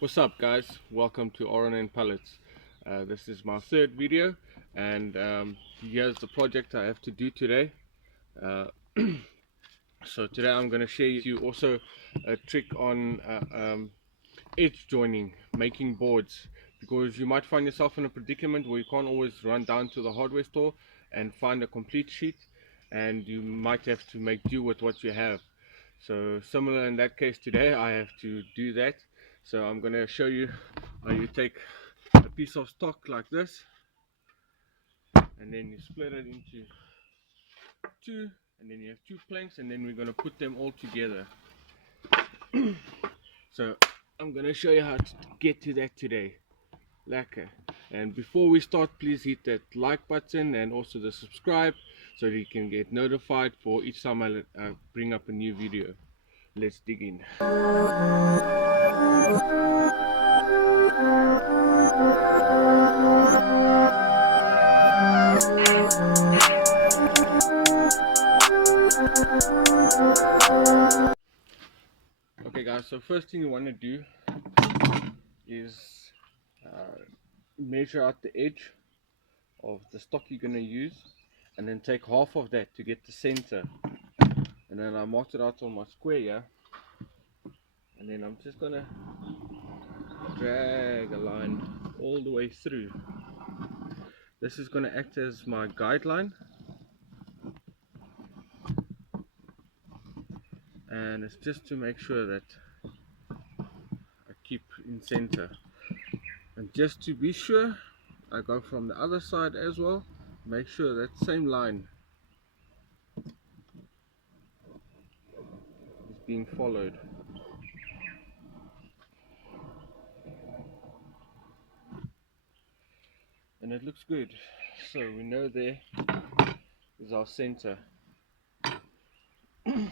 What's up guys, welcome to Oran Pallets. This is my third video, and here's the project I have to do today. uh, so today I'm going to share with you also a trick on edge joining, making boards, because you might find yourself in a predicament where you can't always run down to the hardware store and find a complete sheet, and you might have to make do with what you have. So similar in that case, today I have to do that. So I'm going to show you how you take a piece of stock like this, and then you split it into two, and then you have two planks, and then we're going to put them all together. So I'm going to show you how to get to that today. Lekker. And before we start, please hit that like button and also the subscribe so that you can get notified for each time I bring up a new video. Let's dig in. Okay guys, so first thing you want to do is measure out the edge of the stock you're going to use, and then take half of that to get the center. And then I marked it out on my square here, and then I'm just going to drag a line all the way through. This is going to act as my guideline, and it's just to make sure that I keep in center. And just to be sure, I go from the other side as well, make sure that same line is being followed. And it looks good, so we know there is our center. Now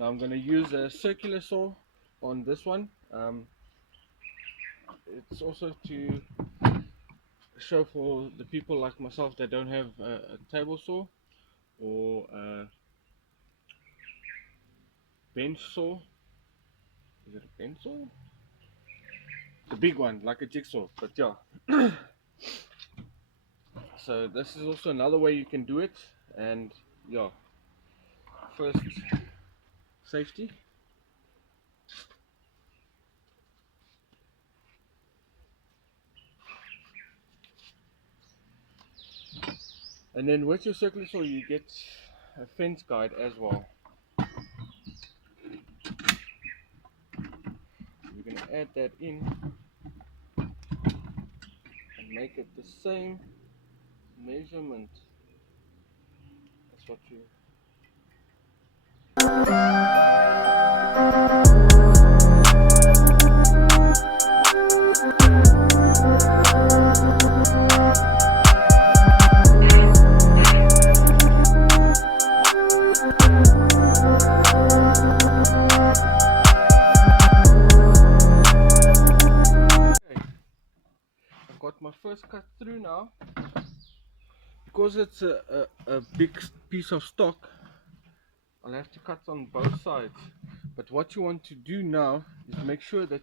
I'm going to use a circular saw on this one. It's also to show for the people like myself that don't have a table saw or a bench saw. Is it a bench saw? The big one, like a jigsaw, but yeah. So this is also another way you can do it. And yeah, first, safety. And then with your circular saw you get a fence guide as well. You're going to add that in and make it the same measurement as what you got my first cut through now. Because it's a big piece of stock, I'll have to cut on both sides. But what you want to do now is make sure that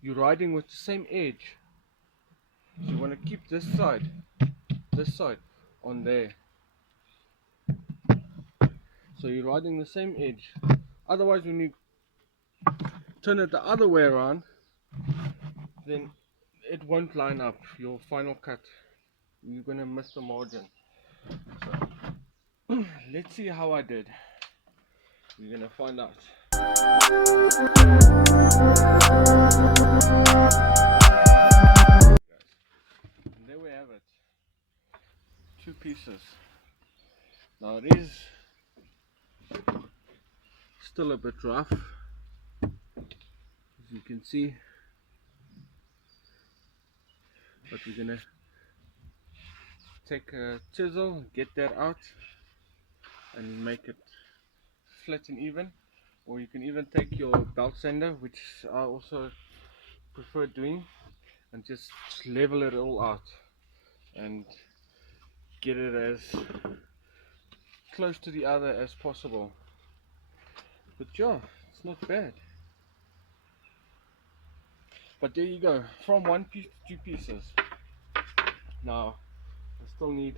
you're riding with the same edge. So you want to keep this side on there. So you're riding the same edge. Otherwise, when you turn it the other way around, then it won't line up. Your final cut, you're going to miss the margin. So let's see how I did. We're going to find out. And there we have it. Two pieces. Now it is still a bit rough, as you can see, but we're gonna take a chisel, get that out and make it flat and even. Or you can even take your belt sander, which I also prefer doing, and just level it all out and get it as close to the other as possible. But yeah, it's not bad. But there you go, from one piece to two pieces. Now I still need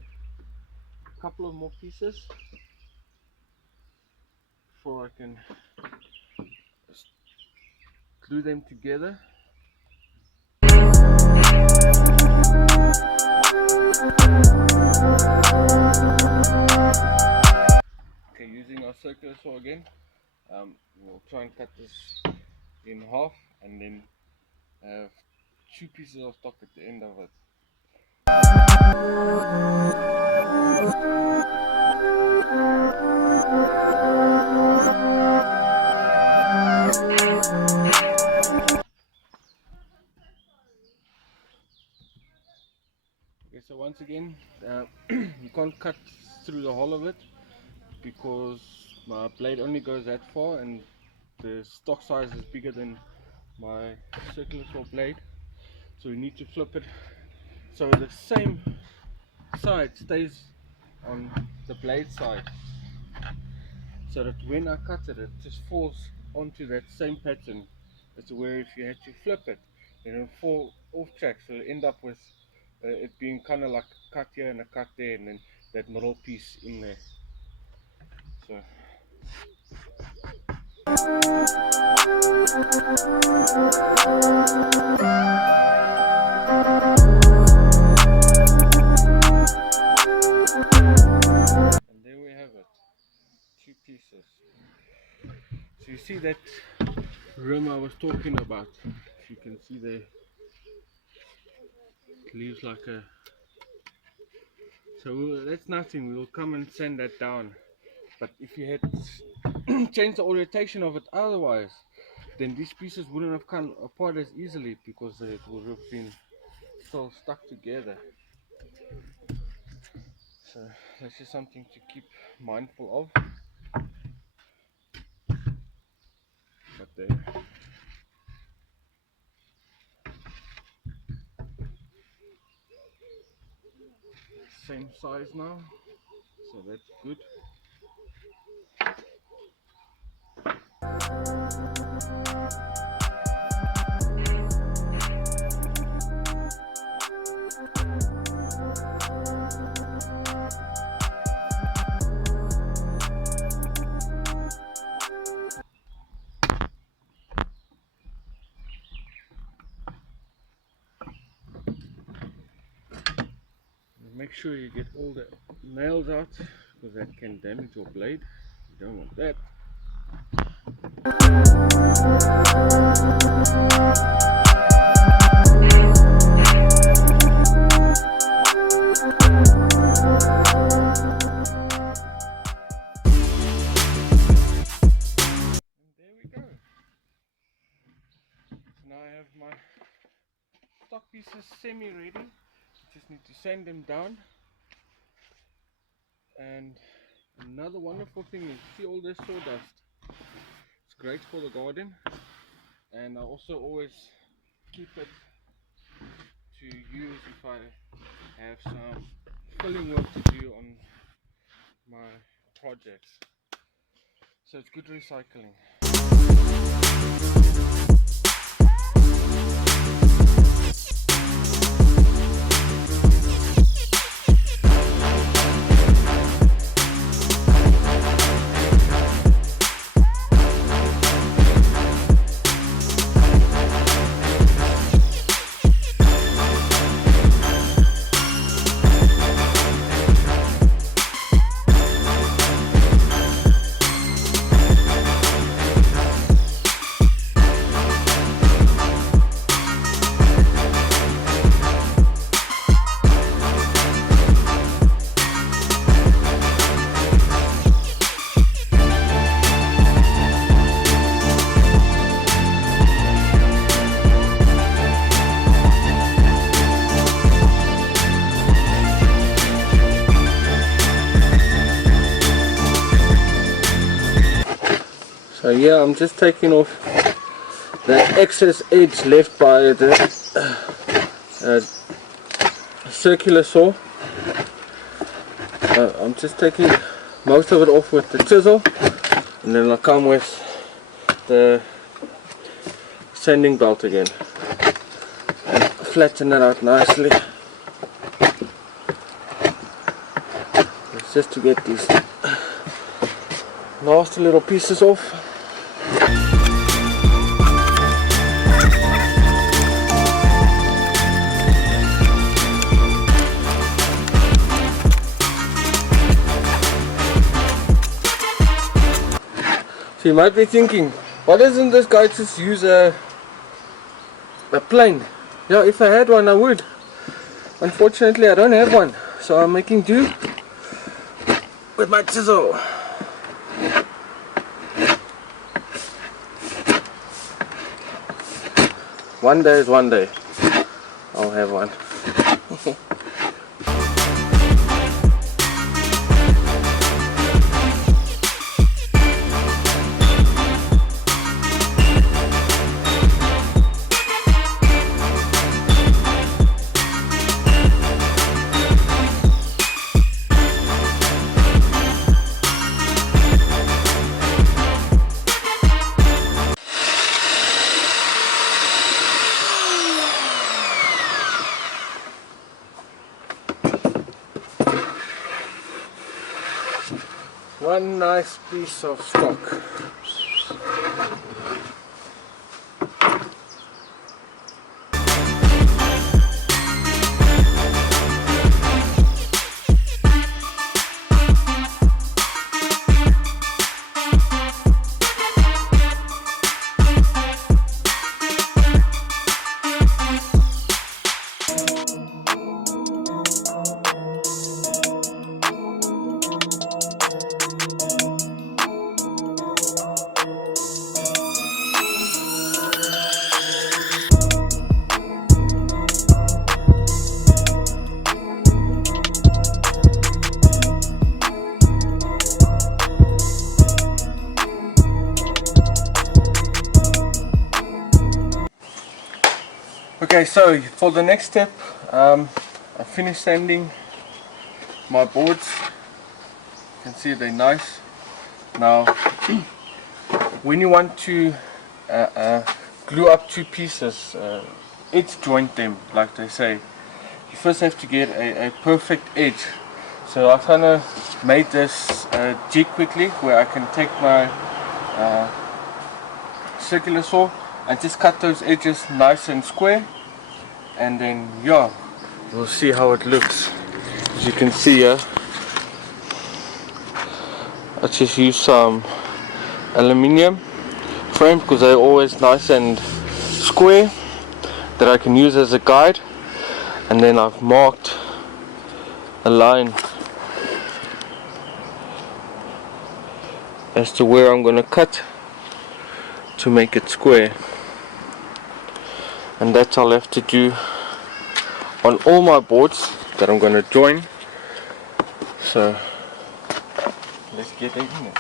a couple of more pieces before I can glue them together. Okay, using our circular saw again, we'll try and cut this in half and then have two pieces of stock at the end of it. Okay, so once again, you can't cut through the hull of it because my blade only goes that far and the stock size is bigger than my circular saw blade, so we need to flip it so the same side stays on the blade side, so that when I cut it, it just falls onto that same pattern. As where if you had to flip it, then it will fall off track, so you end up with it being kind of like a cut here and a cut there, and then that middle piece in there. So and there we have it, two pieces. So you see that rim I was talking about, if you can see there, it leaves like a, so that's nothing, we'll come and sand that down. But if you had changed the orientation of it otherwise, then these pieces wouldn't have come apart as easily because it would have been still stuck together. So that's just something to keep mindful of. But there. Same size now, so that's good. Make sure you get all the nails out because that can damage your blade. You don't want that. And there we go. So now I have my stock pieces semi-ready. Just need to sand them down. And another wonderful thing is, see all this sawdust, it's great for the garden, and I also always keep it to use if I have some filling work to do on my projects, so it's good recycling. So yeah, I'm just taking off that excess edge left by the circular saw. I'm just taking most of it off with the chisel, and then I'll come with the sanding belt again. flatten it out nicely. It's just to get these nasty little pieces off. So you might be thinking, why doesn't this guy just use a plane? Yeah, if I had one I would. Unfortunately I don't have one, so I'm making do with my chisel. One day is one day. I'll have one. One nice piece of stock. Okay, so for the next step, I finished sanding my boards. You can see they're nice. Now, when you want to glue up two pieces, edge joint them, like they say, you first have to get a perfect edge. So I kind of made this jig quickly, where I can take my circular saw and just cut those edges nice and square, and then yeah, we'll see how it looks. As you can see here, I just use some aluminium frame because they're always nice and square, that I can use as a guide. And then I've marked a line as to where I'm going to cut to make it square, and that's all I have to do on all my boards that I'm going to join. So let's get in it.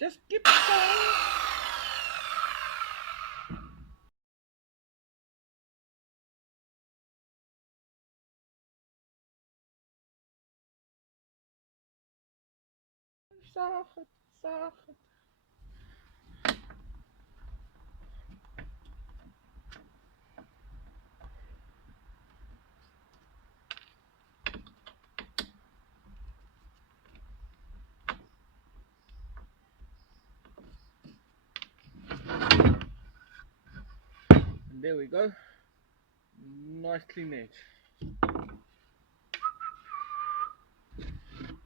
Just keep it going. Soft, soft. And there we go. Nice clean edge.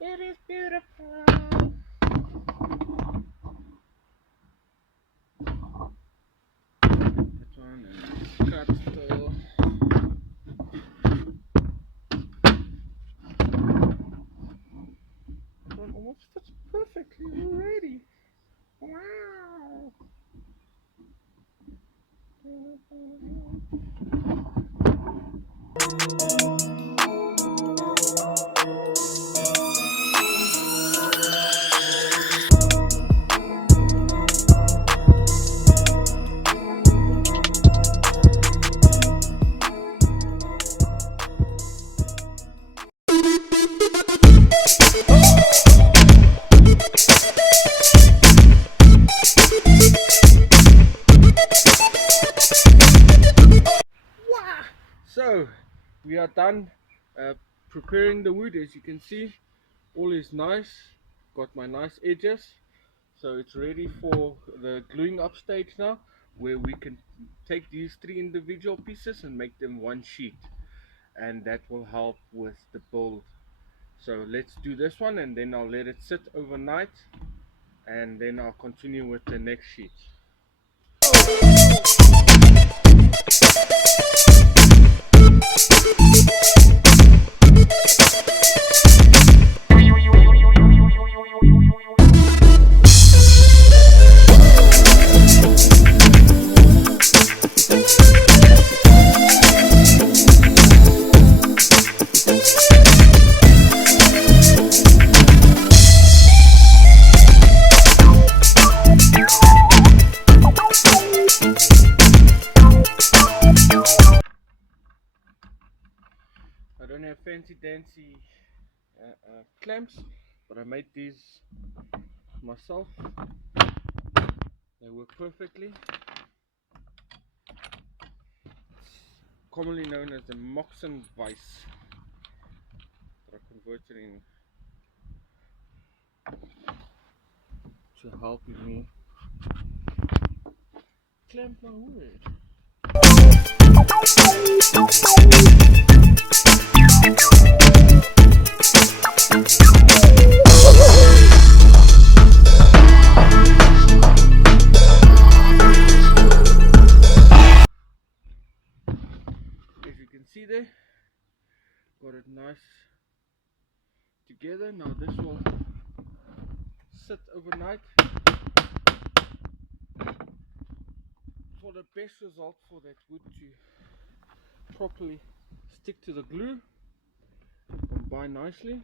It is beautiful. That one is cut still. That one almost fits perfectly already. Wow. So we are done preparing the wood. As you can see, all is nice. Got my nice edges, so it's ready for the gluing up stage now, where we can take these 3 individual pieces and make them one sheet, and that will help with the build. So let's do this one, and then I'll let it sit overnight, and then I'll continue with the next sheet. I don't have fancy dancy clamps, but I made these myself. They work perfectly. It's commonly known as the Moxon vice that I converted in to help me clamp my wood. As you can see there, got it nice together. Now this will sit overnight for the best result for that wood to properly stick to the glue, combine nicely.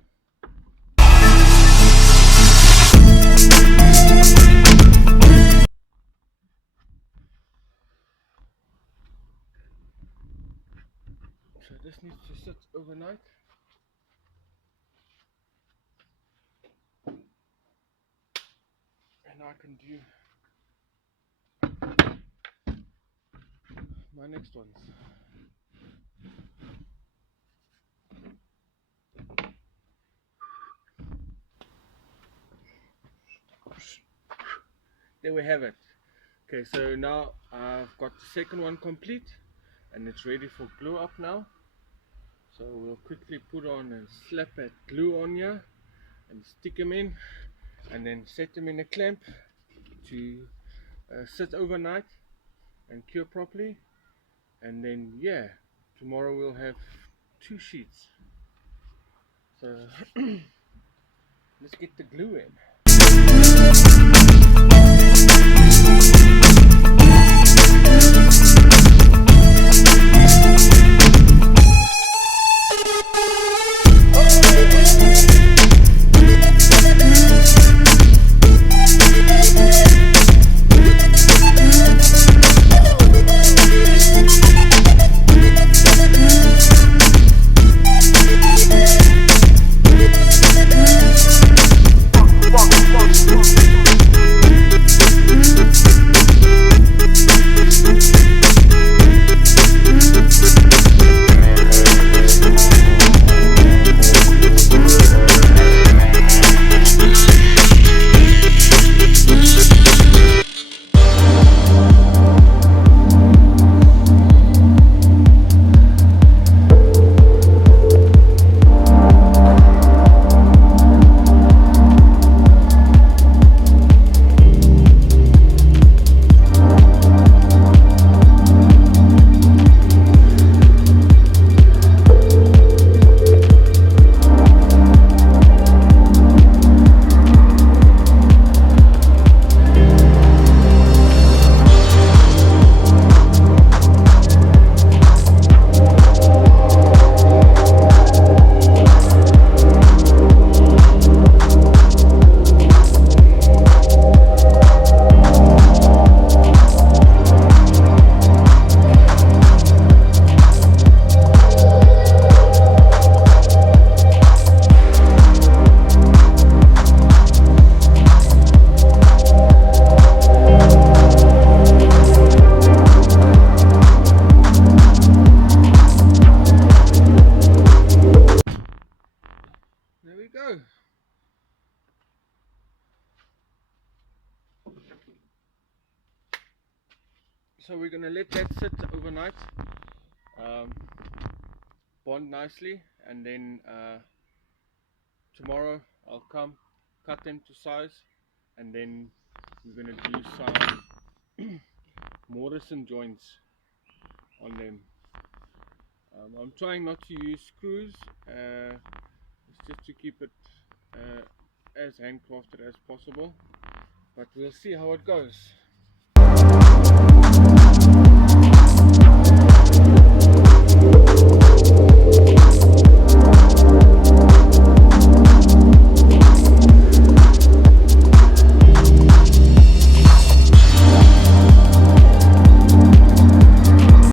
So this needs to sit overnight. And I can do my next ones. There we have it. Okay, so now I've got the second one complete and it's ready for glue up now. So we'll quickly put on and slap that glue on here and stick them in, and then set them in a clamp to sit overnight and cure properly. And then yeah, tomorrow we'll have 2 sheets. So let's get the glue in. gonna let that sit overnight, bond nicely, and then tomorrow I'll come cut them to size, and then we're gonna do some mortise and joints on them. I'm trying not to use screws, it's just to keep it as handcrafted as possible, but we'll see how it goes.